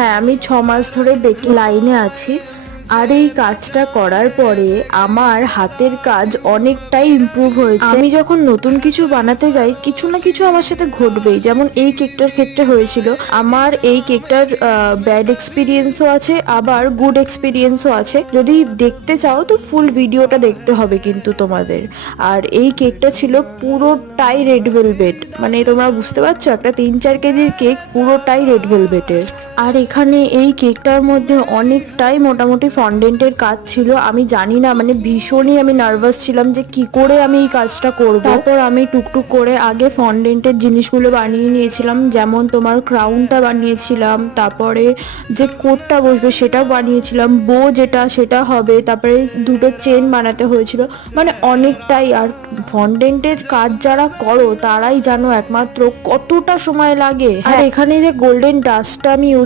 হ্যাঁ, আমি 6 মাস ধরে বেকিং লাইনে আছি। আর এই কাজটা করার পরে আমার হাতের কাজ অনেকটাই ইমপ্রুভ হয়েছে। আমি যখন নতুন কিছু বানাতে যাই, কিছু না কিছু আমার সাথে ঘটবেই। যেমন এই কেকটার ক্ষেত্রে হয়েছিল, আমার এই কেকটার ব্যাড এক্সপিরিয়েন্সও আছে, আবার গুড এক্সপিরিয়েন্সও আছে। যদি দেখতে চাও তো ফুল ভিডিওটা দেখতে হবে কিন্তু তোমাদের। আর এই কেকটা ছিল পুরোটাই রেড ভেলভেট, মানে তোমরা বুঝতে পারছো, একটা 3-4 কেজির কেক পুরোটাই রেড ভেলভেটের। আর এখানে এই কেকটার মধ্যে অনেকটাই মোটামুটি ফন্ডেন্টের কাজ ছিল। আমি জানি না, মানে ভীষণই আমি নার্ভাস ছিলাম যে কি করে আমি এই কাজটা করব। তারপর আমি টুকটুক করে আগে ফন্ডেন্টের জিনিসগুলো বানিয়ে নিয়েছিলাম, যেমন তোমার ক্রাউনটা বানিয়েছিলাম, তারপরে যে কোটটা বসবে সেটাও বানিয়েছিলাম, বো যেটা সেটা হবে, তারপরে দুটো চেন বানাতে হয়েছিল, মানে অনেকটাই। আর ফন্ডেন্টের কাজ যারা করো তারাই জানো একমাত্র কতটা সময় লাগে। আর এখানে যে গোল্ডেন ডাস্টটা আমি ইউজ